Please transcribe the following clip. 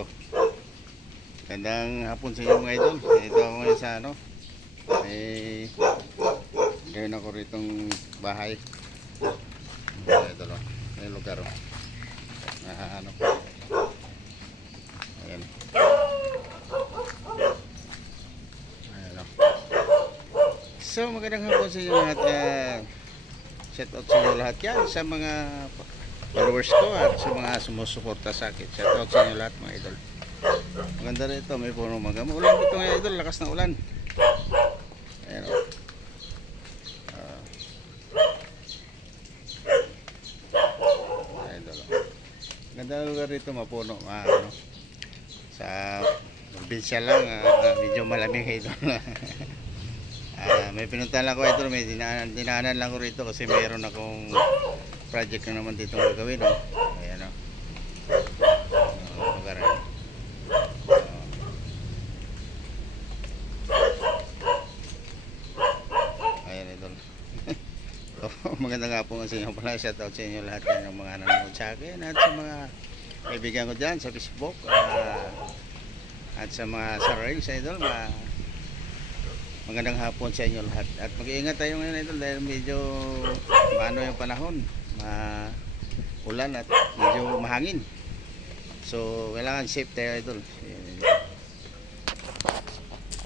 So, gandang hapon sa inyo mga idol. Ito ako ngayon sa ano. Gawin ako ritong bahay. Ito lang. May lugar. Ano. Ayan. Ayan o. So, magandang hapon sa inyo lahat. Shout out sa inyo lahat yan. Sa mga followers ko at sa mga sumusuporta sa akin. Shout out sa inyo lahat mga idol. Maganda rito, may puno maga. Ulan dito ngayon idol, lakas ng ulan. Ayan o. Idol o. Ganda ng lugar rito, mapuno. Ano, sa probinsya lang, medyo malamig idol. May pinuntahan lang ko ito, may dinaanan lang ko rito kasi mayroon akong project na naman dito gagawin. Oh. Ayan o. Lugar na. Ayan idol. Maganda nga po sa inyo pala. Shout out sa inyo lahat ng mga nanonood sa akin at sa mga kaibigan ko dyan sa Facebook at sa mga surroundings idol. Magandang hapon sa inyo lahat. At mag-iingat tayo ngayon idol dahil medyo maano yung panahon. Ulan at medyo mahangin. So kailangan safe tayo idol.